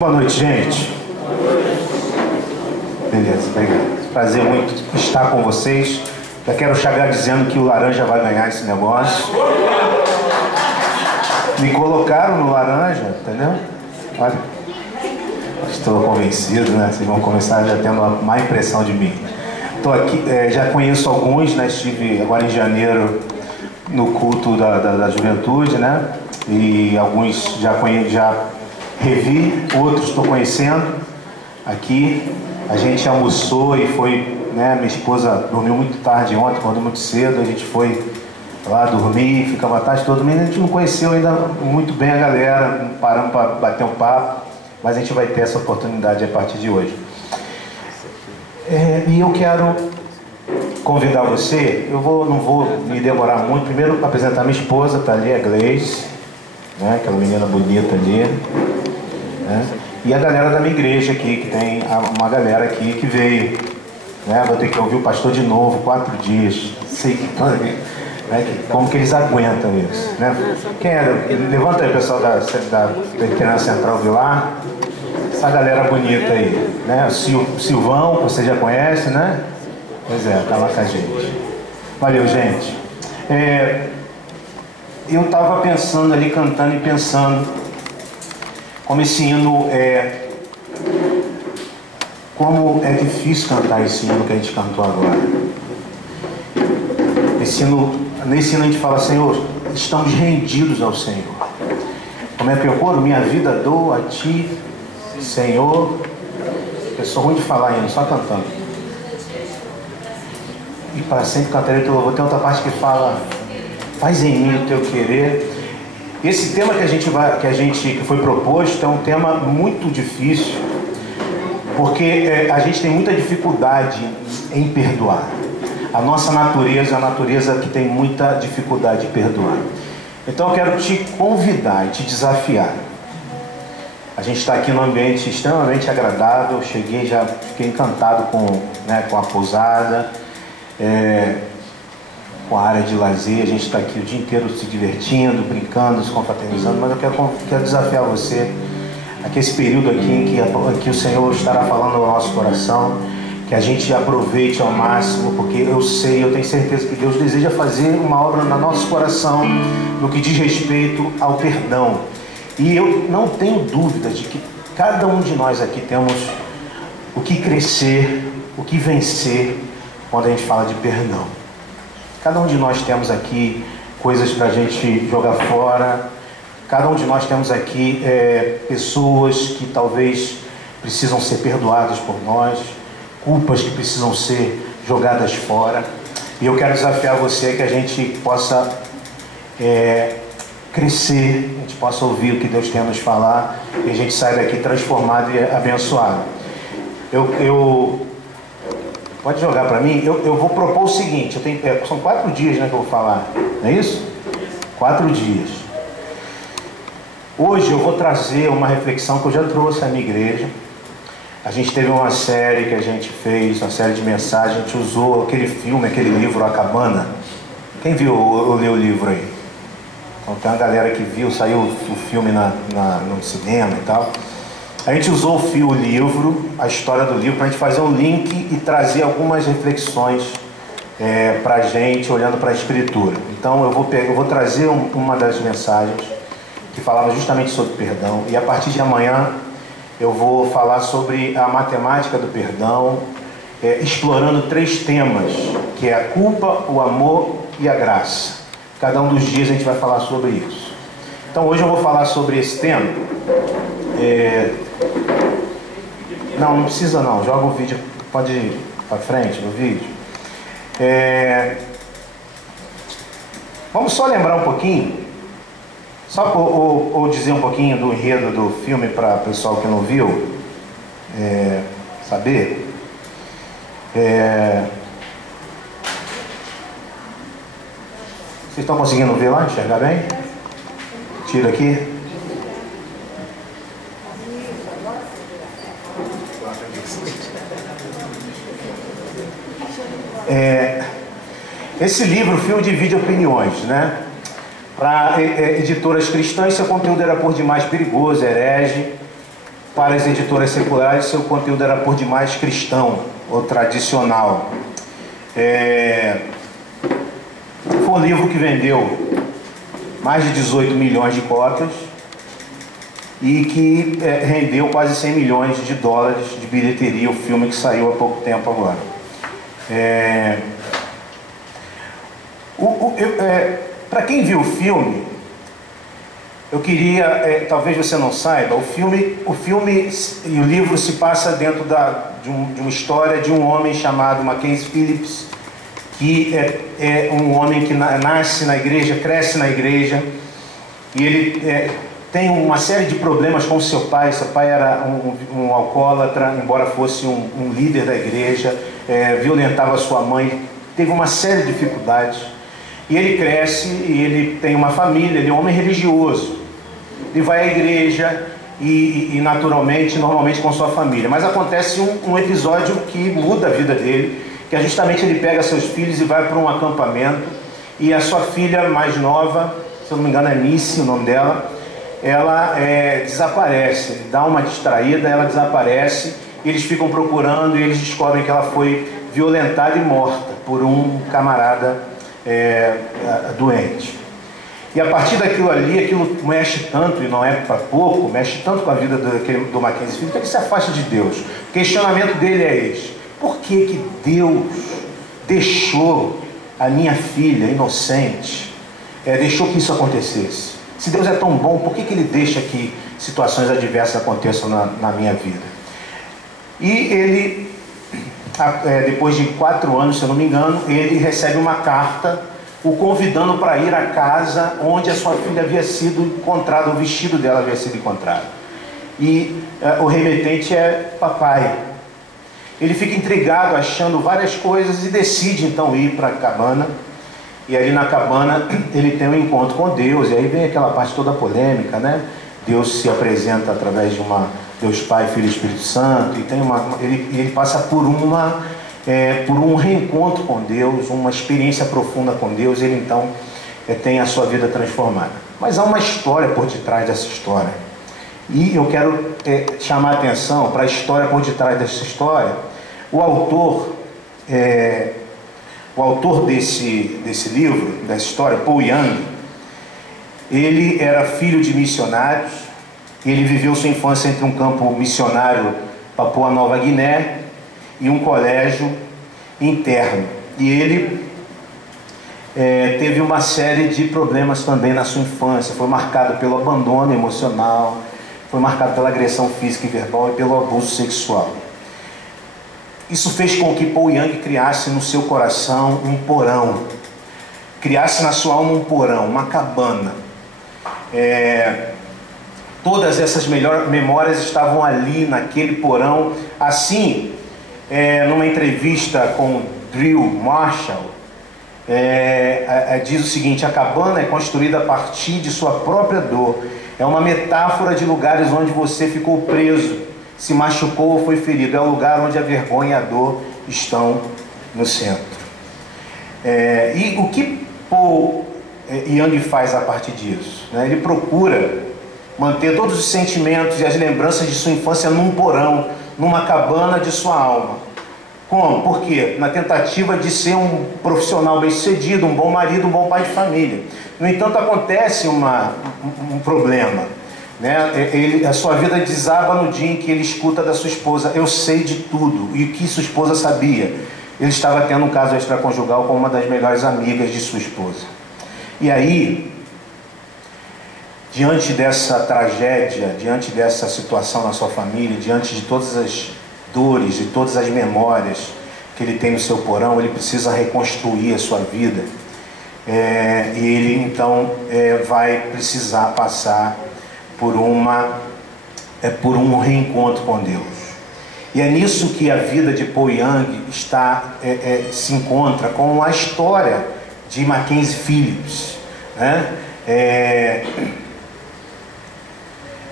Boa noite, gente. Beleza, obrigado. Prazer muito estar com vocês. Já quero chegar dizendo que o laranja vai ganhar esse negócio. Me colocaram no laranja, entendeu? Olha, estou convencido, né? Vocês vão começar já tendo uma má impressão de mim. Estou aqui, já conheço alguns, né? Estive agora em janeiro no culto da juventude, né? E alguns já revi, outros estou conhecendo. Aqui a gente almoçou e foi, né? Minha esposa dormiu muito tarde ontem, acordou muito cedo, a gente foi lá dormir, ficava a tarde toda, mas a gente não conheceu ainda muito bem a galera, não paramos para bater um papo, mas a gente vai ter essa oportunidade a partir de hoje. E eu quero convidar você, não vou me demorar muito, primeiro apresentar minha esposa, tá ali, a Gleice, né? Aquela menina bonita ali, né? E a galera da minha igreja aqui, que tem uma galera aqui que veio, né? Vou ter que ouvir o pastor de novo, 4 dias, sei que, né? Como que eles aguentam isso, né? Quem era? Levanta aí o pessoal da Veterinária Central Vilar, essa galera bonita aí, né? O Silvão, que você já conhece, né? Pois é, tá lá com a gente. Valeu, gente. Eu estava pensando ali, cantando e pensando como esse hino como é difícil cantar esse hino que a gente cantou agora. Nesse hino a gente fala: Senhor, estamos rendidos ao Senhor. Como é que eu coro? Minha vida dou a Ti, Senhor. Eu sou ruim de falar ainda, só cantando. E para sempre cantarei o Teu louvor. Tem outra parte que fala: faz em mim o Teu querer. Esse tema que foi proposto é um tema muito difícil, porque a gente tem muita dificuldade em perdoar. A nossa natureza é a natureza que tem muita dificuldade de perdoar. Então eu quero te convidar e te desafiar. A gente está aqui num ambiente extremamente agradável. Cheguei, já fiquei encantado com a pousada, com a área de lazer. A gente está aqui o dia inteiro se divertindo, brincando, se confraternizando, mas eu quero desafiar você aqui, esse período aqui em que o Senhor estará falando ao nosso coração, que a gente aproveite ao máximo, porque eu tenho certeza que Deus deseja fazer uma obra no nosso coração no que diz respeito ao perdão. E eu não tenho dúvida de que cada um de nós aqui temos o que crescer, o que vencer quando a gente fala de perdão. Cada um de nós temos aqui coisas para a gente jogar fora. Cada um de nós temos aqui pessoas que talvez precisam ser perdoadas por nós, culpas que precisam ser jogadas fora. E eu quero desafiar você que a gente possa crescer, a gente possa ouvir o que Deus tem a nos falar e a gente saia daqui transformado e abençoado. Pode jogar para mim? Eu vou propor o seguinte: são 4 dias, né, que eu vou falar, não é isso? 4 dias. Hoje eu vou trazer uma reflexão que eu já trouxe à minha igreja. A gente teve uma série que a gente fez, uma série de mensagens. A gente usou aquele livro, A Cabana. Quem viu ou leu o livro aí? Então tem uma galera que viu, saiu o filme no cinema e tal. A gente usou o livro, a história do livro, para a gente fazer um link e trazer algumas reflexões para a gente, olhando para a Escritura. Então eu vou trazer uma das mensagens que falava justamente sobre perdão, e a partir de amanhã eu vou falar sobre a matemática do perdão, explorando 3 temas, que é a culpa, o amor e a graça. Cada um dos dias a gente vai falar sobre isso. Então hoje eu vou falar sobre esse tema. Não precisa não, joga o vídeo, pode ir para frente no vídeo. Vamos só lembrar um pouquinho, ou dizer um pouquinho do enredo do filme para o pessoal que não viu saber. Vocês estão conseguindo ver lá, enxergar bem? Tira aqui. Esse livro, o filme, divide opiniões, né? Para editoras cristãs, seu conteúdo era por demais perigoso, herege, para as editoras seculares, seu conteúdo era por demais cristão ou tradicional. Foi um livro que vendeu mais de 18 milhões de cópias e que rendeu quase 100 milhões de dólares de bilheteria, o filme que saiu há pouco tempo agora. Para quem viu o filme, eu queria, talvez você não saiba, o filme e o livro se passa dentro de uma história de um homem chamado Mackenzie Phillips, que é um homem que nasce na igreja, cresce na igreja, e ele tem uma série de problemas com seu pai. Seu pai era um alcoólatra, embora fosse um líder da igreja, violentava sua mãe, teve uma série de dificuldades. E ele cresce e ele tem uma família, ele é um homem religioso. Ele vai à igreja e normalmente com sua família. Mas acontece um episódio que muda a vida dele, que é justamente ele pega seus filhos e vai para um acampamento, e a sua filha mais nova, se eu não me engano é Missy o nome dela, ela desaparece. Ele dá uma distraída, ela desaparece, e eles ficam procurando e eles descobrem que ela foi violentada e morta por um camarada doente. E a partir daquilo ali, aquilo mexe tanto, e não é para pouco, mexe tanto com a vida do Mackenzie Phillips, que ele se afasta de Deus. O questionamento dele é esse: por que Deus deixou a minha filha inocente, deixou que isso acontecesse? Se Deus é tão bom, por que Ele deixa que situações adversas aconteçam na minha vida? E ele, depois de 4 anos, se eu não me engano, ele recebe uma carta o convidando para ir à casa onde a sua filha havia sido encontrada, o vestido dela havia sido encontrado. E o remetente é papai. Ele fica intrigado, achando várias coisas, e decide então ir para a cabana. E ali na cabana ele tem um encontro com Deus, e aí vem aquela parte toda polêmica, né? Deus se apresenta através de Deus Pai, Filho e Espírito Santo, e tem ele passa por um reencontro com Deus, uma experiência profunda com Deus. Ele então tem a sua vida transformada. Mas há uma história por detrás dessa história, e eu quero chamar a atenção para a história por detrás dessa história. O autor desse livro, dessa história, Paul Young, ele era filho de missionários, e ele viveu sua infância entre um campo missionário, Papua Nova Guiné, e um colégio interno. E ele teve uma série de problemas também na sua infância. Foi marcado pelo abandono emocional, foi marcado pela agressão física e verbal e pelo abuso sexual. Isso fez com que Paul Young criasse no seu coração um porão, criasse na sua alma um porão, uma cabana. Todas essas memórias estavam ali naquele porão. Assim, numa entrevista com Drew Marshall, diz o seguinte: a cabana é construída a partir de sua própria dor. É uma metáfora de lugares onde você ficou preso, se machucou ou foi ferido. É o lugar onde a vergonha e a dor estão no centro. E o que Paul Young faz a partir disso? Ele procura manter todos os sentimentos e as lembranças de sua infância num porão, numa cabana de sua alma. Como? Por quê? Na tentativa de ser um profissional bem-sucedido, um bom marido, um bom pai de família. No entanto, acontece um problema, né? A sua vida desaba no dia em que ele escuta da sua esposa: eu sei de tudo. E o que sua esposa sabia? Ele estava tendo um caso extraconjugal com uma das melhores amigas de sua esposa. E aí, diante dessa tragédia, diante dessa situação na sua família, diante de todas as dores e todas as memórias que ele tem no seu porão, ele precisa reconstruir a sua vida. E ele então vai precisar passar por um reencontro com Deus. E é nisso que a vida de Paul Young se encontra com a história de Mackenzie Phillips, né?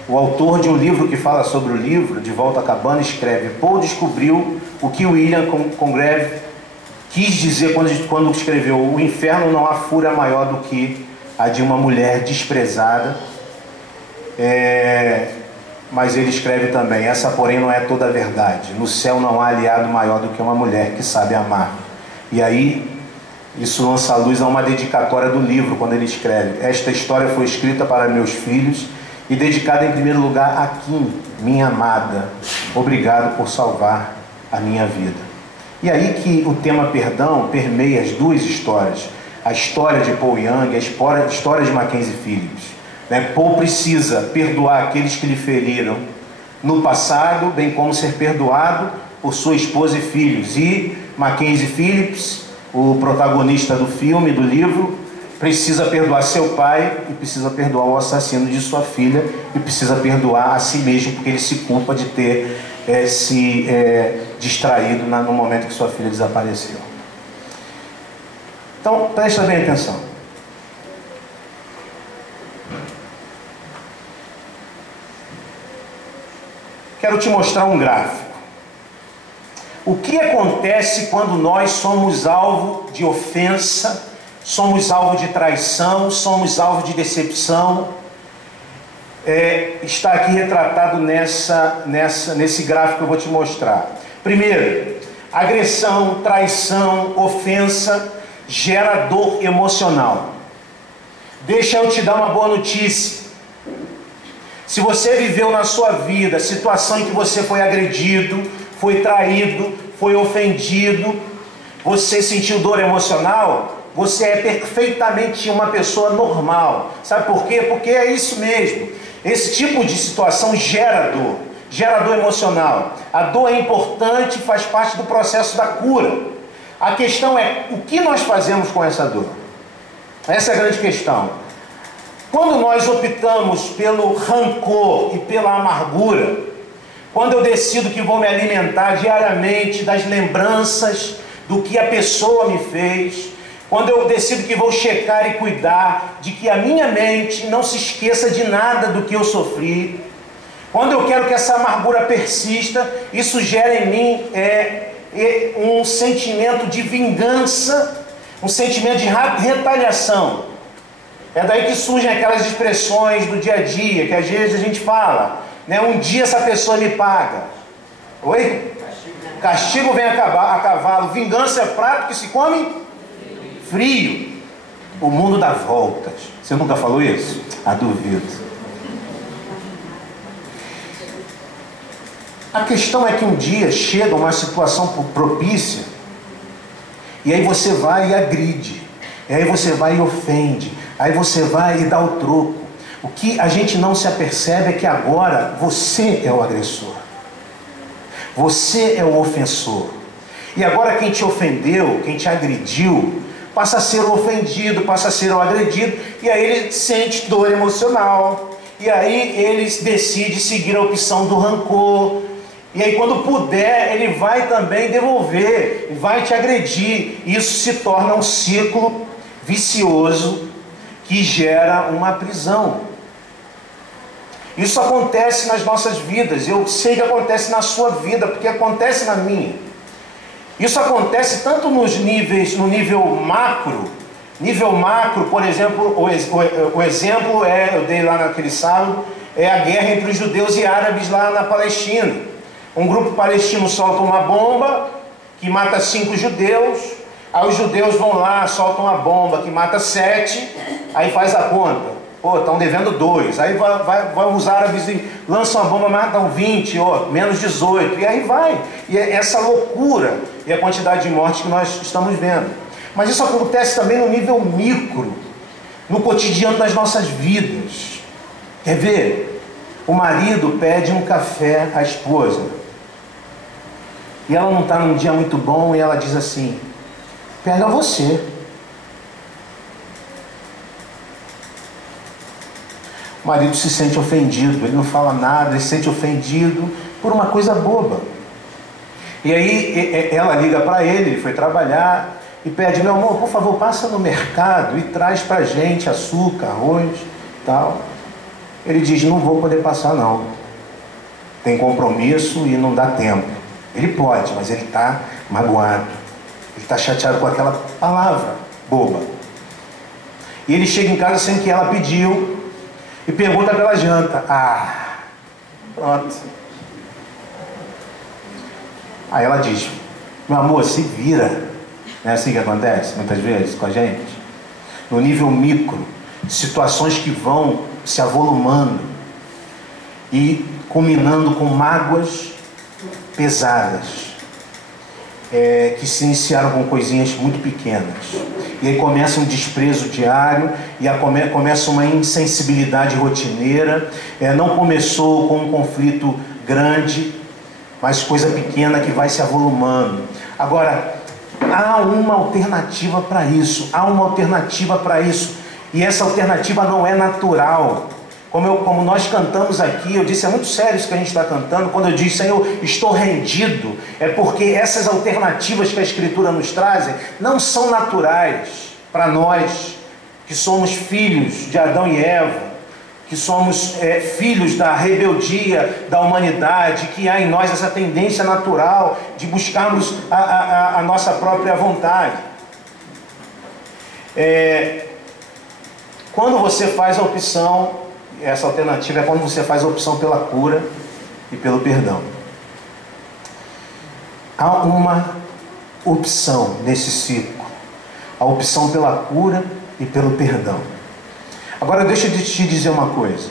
O autor de um livro que fala sobre o livro, De Volta à Cabana, escreve: Paul descobriu o que William Congreve quis dizer quando escreveu: o inferno não há fúria maior do que a de uma mulher desprezada Mas ele escreve também: essa porém não é toda a verdade. No céu não há aliado maior do que uma mulher que sabe amar. E aí, isso lança a luz a uma dedicatória do livro, quando ele escreve: esta história foi escrita para meus filhos e dedicada em primeiro lugar a Kim, minha amada. Obrigado por salvar a minha vida. E aí que o tema perdão permeia as duas histórias. A história de Paul Young e a história de Mackenzie Phillips. Paul precisa perdoar aqueles que lhe feriram no passado, bem como ser perdoado por sua esposa e filhos. E Mackenzie Phillips, o protagonista do filme, do livro, precisa perdoar seu pai e precisa perdoar o assassino de sua filha e precisa perdoar a si mesmo, porque ele se culpa de ter se distraído no momento que sua filha desapareceu. Então, presta bem atenção. Quero te mostrar um gráfico. O que acontece quando nós somos alvo de ofensa, somos alvo de traição, somos alvo de decepção? Está aqui retratado nesse gráfico que eu vou te mostrar. Primeiro, agressão, traição, ofensa gera dor emocional. Deixa eu te dar uma boa notícia. Se você viveu na sua vida situação em que você foi agredido, foi traído, foi ofendido, você sentiu dor emocional, você é perfeitamente uma pessoa normal. Sabe por quê? Porque é isso mesmo. Esse tipo de situação gera dor emocional. A dor é importante, faz parte do processo da cura. A questão é, o que nós fazemos com essa dor? Essa é a grande questão. Quando nós optamos pelo rancor e pela amargura, quando eu decido que vou me alimentar diariamente das lembranças do que a pessoa me fez, quando eu decido que vou checar e cuidar de que a minha mente não se esqueça de nada do que eu sofri, quando eu quero que essa amargura persista, isso gera em mim um sentimento de vingança, um sentimento de retaliação. É daí que surgem aquelas expressões do dia a dia, que às vezes a gente fala, um dia essa pessoa me paga. Oi? Castigo vem a cavalo, vingança é prato que se come frio. O mundo dá voltas. Você nunca falou isso? Duvido. A questão é que um dia chega uma situação propícia, e aí você vai e agride, e aí você vai e ofende, aí você vai e dá o troco. O que a gente não se apercebe é que agora você é o agressor, você é o ofensor, e agora quem te ofendeu, quem te agrediu, passa a ser o ofendido, passa a ser o agredido, e aí ele sente dor emocional, e aí ele decide seguir a opção do rancor. E aí quando puder, ele vai também devolver, vai te agredir. Isso se torna um ciclo vicioso que gera uma prisão. Isso acontece nas nossas vidas. Eu sei que acontece na sua vida, porque acontece na minha. Isso acontece tanto no nível macro. Nível macro, por exemplo, o exemplo eu dei lá naquele sábado, é a guerra entre os judeus e árabes lá na Palestina. Um grupo palestino solta uma bomba que mata 5 judeus, aí os judeus vão lá, soltam uma bomba que mata 7, aí faz a conta. Estão devendo 2. Aí vai os árabes e lançam a bomba, matam 20, menos 18. E aí vai. E é essa loucura e a quantidade de mortes que nós estamos vendo. Mas isso acontece também no nível micro, no cotidiano das nossas vidas. Quer ver? O marido pede um café à esposa. E ela não está num dia muito bom e ela diz assim: pega você. O marido se sente ofendido, ele não fala nada, ele se sente ofendido por uma coisa boba. E aí ela liga para ele foi trabalhar e pede: meu amor, por favor, passa no mercado e traz pra gente açúcar, arroz e tal. Ele diz: não vou poder passar não, tem compromisso e não dá tempo. Ele pode, mas ele está magoado, ele está chateado com aquela palavra boba. E ele chega em casa sem que ela pediu e pergunta pela janta. Pronto. Aí ela diz: meu amor, se vira. Não é assim que acontece muitas vezes com a gente? No nível micro, situações que vão se avolumando e culminando com mágoas pesadas, que se iniciaram com coisinhas muito pequenas. E aí começa um desprezo diário, e começa uma insensibilidade rotineira. Não começou com um conflito grande, mas coisa pequena que vai se avolumando. Agora, há uma alternativa para isso. Há uma alternativa para isso. E essa alternativa não é natural. Como nós cantamos aqui, eu disse, é muito sério isso que a gente está cantando. Quando eu disse, Senhor, estou rendido, é porque essas alternativas que a Escritura nos traz não são naturais para nós, que somos filhos de Adão e Eva, que somos filhos da rebeldia da humanidade, que há em nós essa tendência natural de buscarmos a nossa própria vontade. Quando você faz a opção, essa alternativa é quando você faz a opção pela cura e pelo perdão. Há uma opção nesse ciclo, a opção pela cura e pelo perdão. Agora deixa eu te dizer uma coisa.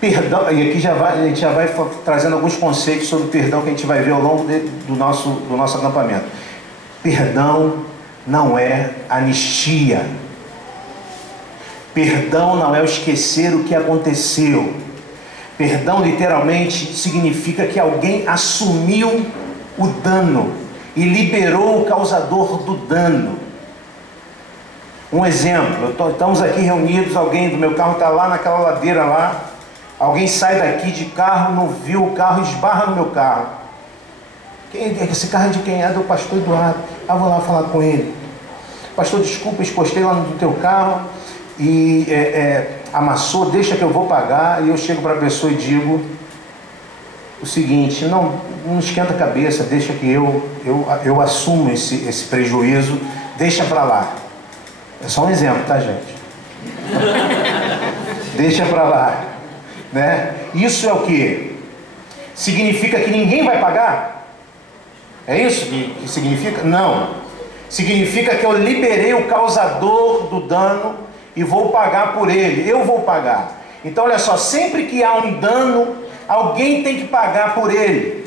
Perdão, e aqui a gente já vai trazendo alguns conceitos sobre perdão que a gente vai ver ao longo do nosso acampamento. Perdão não é anistia. Perdão não é o esquecer o que aconteceu. Perdão literalmente significa que alguém assumiu o dano e liberou o causador do dano. Um exemplo, estamos aqui reunidos, alguém do meu carro está lá naquela ladeira lá, alguém sai daqui de carro, não viu o carro, esbarra no meu carro. Esse carro é de quem? É do pastor Eduardo. Vou lá falar com ele. Pastor, desculpa, encostei lá no teu carro e amassou, deixa que eu vou pagar. E eu chego para a pessoa e digo o seguinte: não esquenta a cabeça, deixa que eu assumo esse prejuízo, deixa para lá. É só um exemplo, tá, gente? Deixa para lá, né? Isso é o que? Significa que ninguém vai pagar? É isso que significa? Não. Significa que eu liberei o causador do dano e vou pagar por ele. Eu vou pagar. Então, olha só, sempre que há um dano, alguém tem que pagar por ele.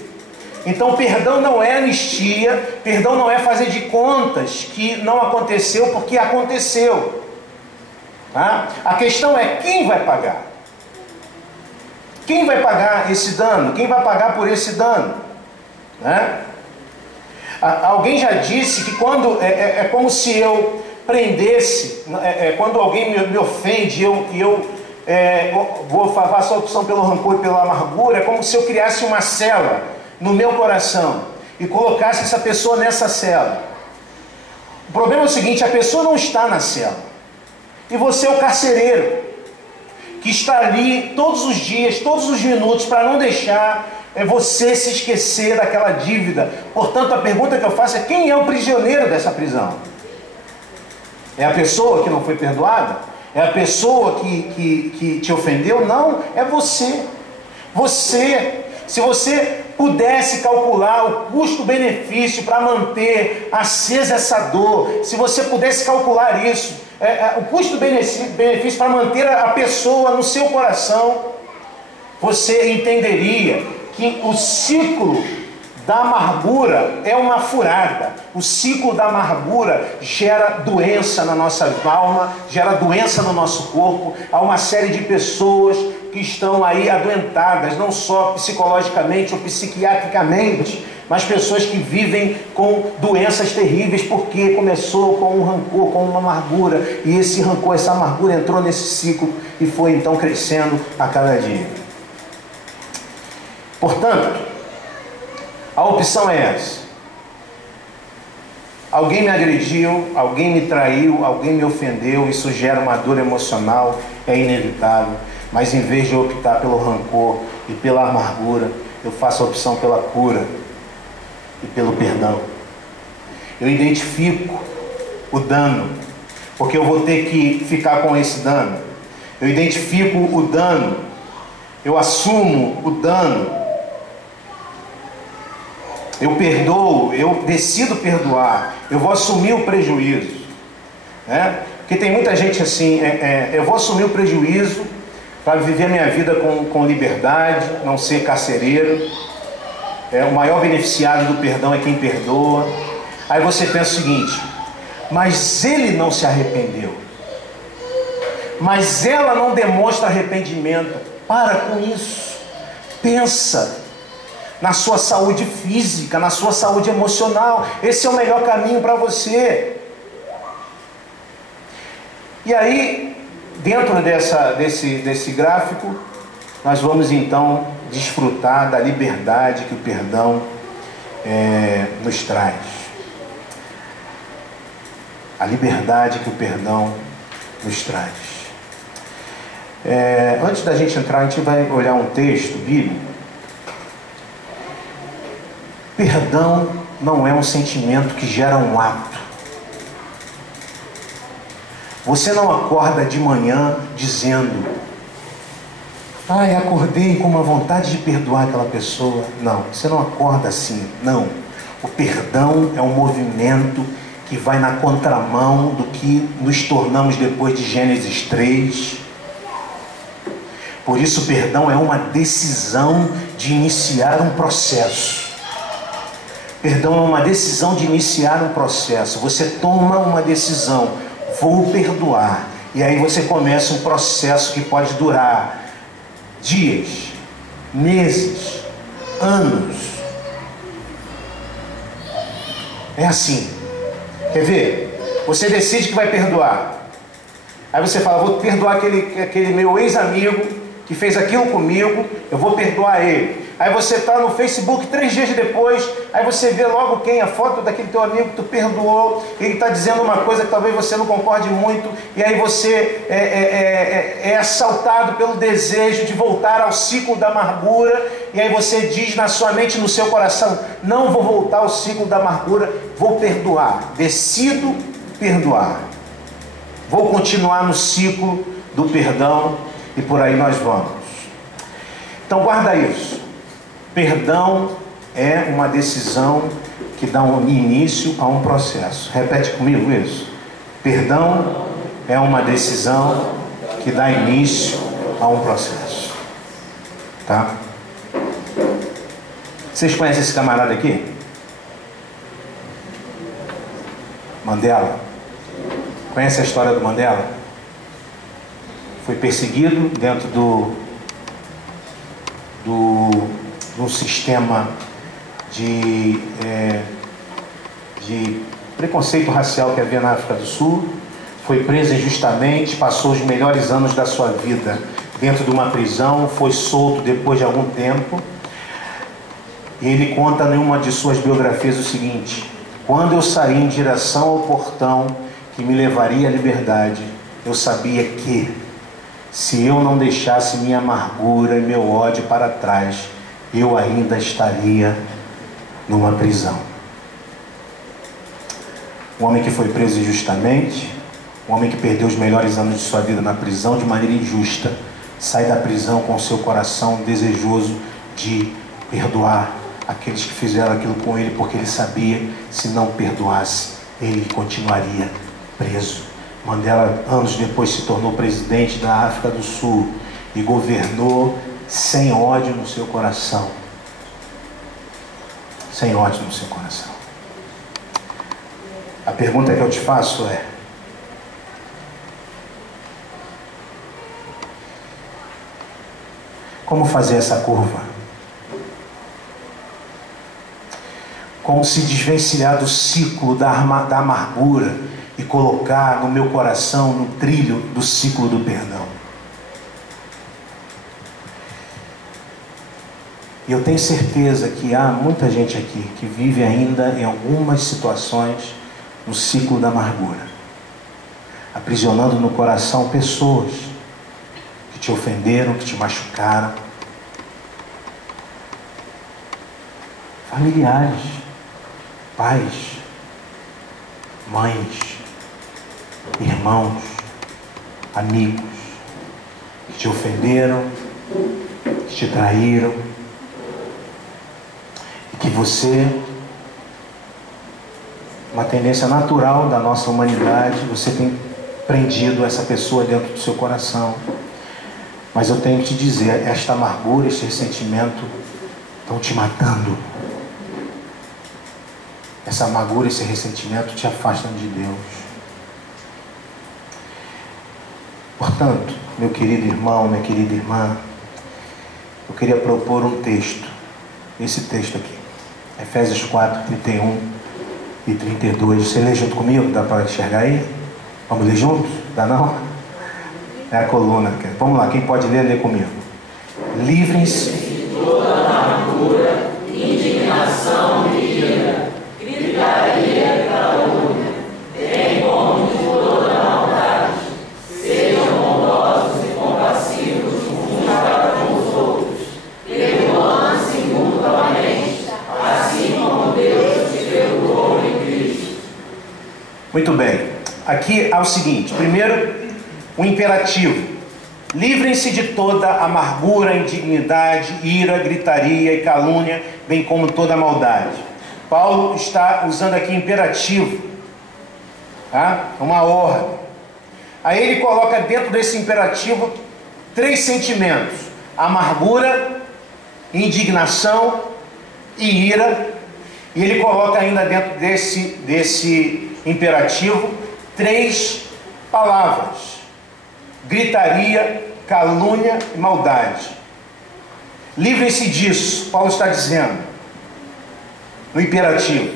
Então, perdão não é anistia, perdão não é fazer de contas que não aconteceu porque aconteceu. Tá? A questão é quem vai pagar. Quem vai pagar esse dano? Quem vai pagar por esse dano? Né? Alguém já disse que quando é como se eu prendesse, quando alguém me ofende e eu faço a opção pelo rancor e pela amargura, é como se eu criasse uma cela no meu coração e colocasse essa pessoa nessa cela. O problema é o seguinte: a pessoa não está na cela e você é o carcereiro que está ali todos os dias, todos os minutos, para não deixar você se esquecer daquela dívida. Portanto, a pergunta que eu faço é: quem é o prisioneiro dessa prisão? É a pessoa que não foi perdoada? É a pessoa que te ofendeu? Não, é você. Se você pudesse calcular o custo-benefício para manter acesa essa dor, se você pudesse calcular isso, o custo-benefício para manter a pessoa no seu coração, você entenderia que o ciclo da amargura é uma furada. O ciclo da amargura gera doença na nossa alma, gera doença no nosso corpo. Há uma série de pessoas que estão aí adoentadas, não só psicologicamente ou psiquiatricamente, mas pessoas que vivem com doenças terríveis porque começou com um rancor, com uma amargura, e esse rancor, essa amargura entrou nesse ciclo e foi então crescendo a cada dia. Portanto, a opção é essa. Alguém me agrediu, alguém me traiu, alguém me ofendeu, isso gera uma dor emocional, é inevitável. Mas em vez de optar pelo rancor e pela amargura, eu faço a opção pela cura e pelo perdão. Eu identifico o dano, porque eu vou ter que ficar com esse dano. Eu identifico o dano, eu assumo o dano, eu perdoo, eu decido perdoar, eu vou assumir o prejuízo, né? Porque tem muita gente assim, eu vou assumir o prejuízo para viver a minha vida com liberdade, não ser carcereiro. O maior beneficiário do perdão é quem perdoa. Aí você pensa o seguinte: mas ele não se arrependeu, mas ela não demonstra arrependimento. Para com isso. Pensa na sua saúde física, na sua saúde emocional. Esse é o melhor caminho para você. E aí, dentro desse gráfico, nós vamos então desfrutar da liberdade que o perdão nos traz. A liberdade que o perdão nos traz. Antes da gente entrar, a gente vai olhar um texto bíblico. Perdão não é um sentimento que gera um ato. Você não acorda de manhã dizendo: ai, acordei com uma vontade de perdoar aquela pessoa. Não, você não acorda assim, não. O perdão é um movimento que vai na contramão do que nos tornamos depois de Gênesis 3. Por isso, o perdão é uma decisão de iniciar um processo. Perdão é uma decisão de iniciar um processo. Você toma uma decisão: vou perdoar. E aí você começa um processo que pode durar dias, meses, anos. É assim. Quer ver? Você decide que vai perdoar. Aí você fala: vou perdoar aquele meu ex-amigo que fez aquilo comigo, eu vou perdoar ele. Aí você está no Facebook 3 dias depois, aí você vê logo a foto daquele teu amigo que tu perdoou, ele está dizendo uma coisa que talvez você não concorde muito, e aí você é assaltado pelo desejo de voltar ao ciclo da amargura, e aí você diz na sua mente, no seu coração: não vou voltar ao ciclo da amargura, vou perdoar, decido perdoar, vou continuar no ciclo do perdão, e por aí nós vamos. Então guarda isso. Perdão é uma decisão que dá um início a um processo. Repete comigo isso. Perdão é uma decisão que dá início a um processo. Tá? Vocês conhecem esse camarada aqui? Mandela. Conhece a história do Mandela? Foi perseguido dentro do sistema de preconceito racial que havia na África do Sul. Foi preso injustamente, passou os melhores anos da sua vida dentro de uma prisão, foi solto depois de algum tempo. E ele conta em uma de suas biografias o seguinte: quando eu saí em direção ao portão que me levaria à liberdade, eu sabia que, se eu não deixasse minha amargura e meu ódio para trás, eu ainda estaria numa prisão. Um homem que foi preso injustamente, um homem que perdeu os melhores anos de sua vida na prisão de maneira injusta, sai da prisão com seu coração desejoso de perdoar aqueles que fizeram aquilo com ele, porque ele sabia, se não perdoasse, ele continuaria preso. Mandela, anos depois, se tornou presidente da África do Sul e governou sem ódio no seu coração. Sem ódio no seu coração. A pergunta que eu te faço é: como fazer essa curva? Como se desvencilhar do ciclo da amargura e colocar no meu coração, no trilho do ciclo do perdão? E eu tenho certeza que há muita gente aqui que vive ainda em algumas situações no ciclo da amargura, aprisionando no coração pessoas que te ofenderam, que te machucaram, familiares, pais, mães, irmãos, amigos que te ofenderam, que te traíram, e que você, uma tendência natural da nossa humanidade, você tem prendido essa pessoa dentro do seu coração. Mas eu tenho que te dizer, esta amargura, esse ressentimento estão te matando. Essa amargura, esse ressentimento te afastam de Deus. Portanto, meu querido irmão, minha querida irmã, eu queria propor um texto. Esse texto aqui, Efésios 4, 31 e 32. Você lê junto comigo? Dá para enxergar aí? Vamos ler juntos? Dá não? É a coluna. Vamos lá, quem pode ler, lê comigo. Livrem-se de toda amargura, indignação e ira, gritaria e calúnia, bem como de toda maldade. Sejam bondosos e compassivos uns para com os outros, perdoando-se mutuamente, assim como Deus te perdoou em Cristo. Muito bem. Aqui há o seguinte: primeiro, o imperativo. Livrem-se de toda amargura, indignidade, ira, gritaria e calúnia, bem como toda maldade. Paulo está usando aqui imperativo, tá? Uma ordem. Aí ele coloca dentro desse imperativo 3 sentimentos: amargura, indignação e ira. E ele coloca ainda dentro desse imperativo 3 palavras: gritaria, calúnia e maldade. Livrem-se disso, Paulo está dizendo no imperativo.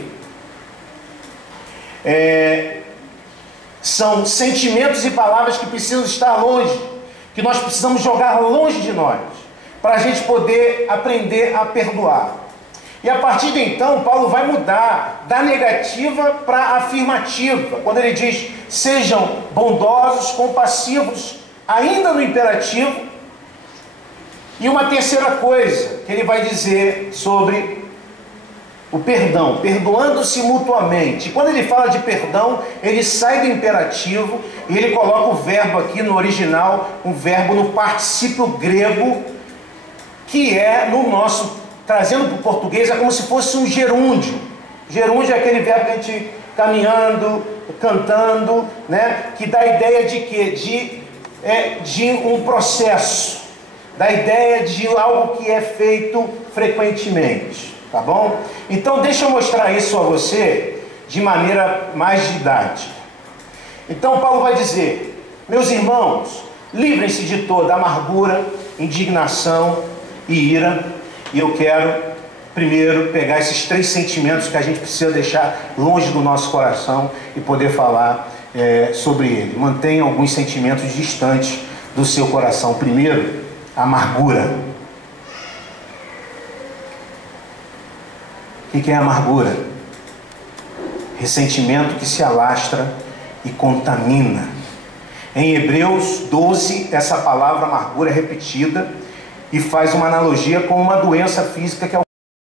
São sentimentos e palavras que precisam estar longe, que nós precisamos jogar longe de nós, para a gente poder aprender a perdoar. E a partir de então, Paulo vai mudar da negativa para a afirmativa, quando ele diz: sejam bondosos, compassivos, ainda no imperativo. E uma terceira coisa que ele vai dizer sobre o perdão: perdoando-se mutuamente. E quando ele fala de perdão, ele sai do imperativo e ele coloca o verbo aqui no original, um verbo no particípio grego, que é no nosso, trazendo para o português, é como se fosse um gerúndio. Gerúndio é aquele verbo que a gente caminhando, cantando, né? Que dá a ideia de quê? De um processo, da ideia de algo que é feito frequentemente, tá bom? Então deixa eu mostrar isso a você de maneira mais didática. Então Paulo vai dizer: meus irmãos, livrem-se de toda amargura, indignação e ira. E eu quero primeiro pegar esses 3 sentimentos que a gente precisa deixar longe do nosso coração e poder falar sobre ele. Mantenha alguns sentimentos distantes do seu coração. Primeiro, amargura. O que é amargura? Ressentimento que se alastra e contamina. Em Hebreus 12, essa palavra amargura é repetida e faz uma analogia com uma doença física que é o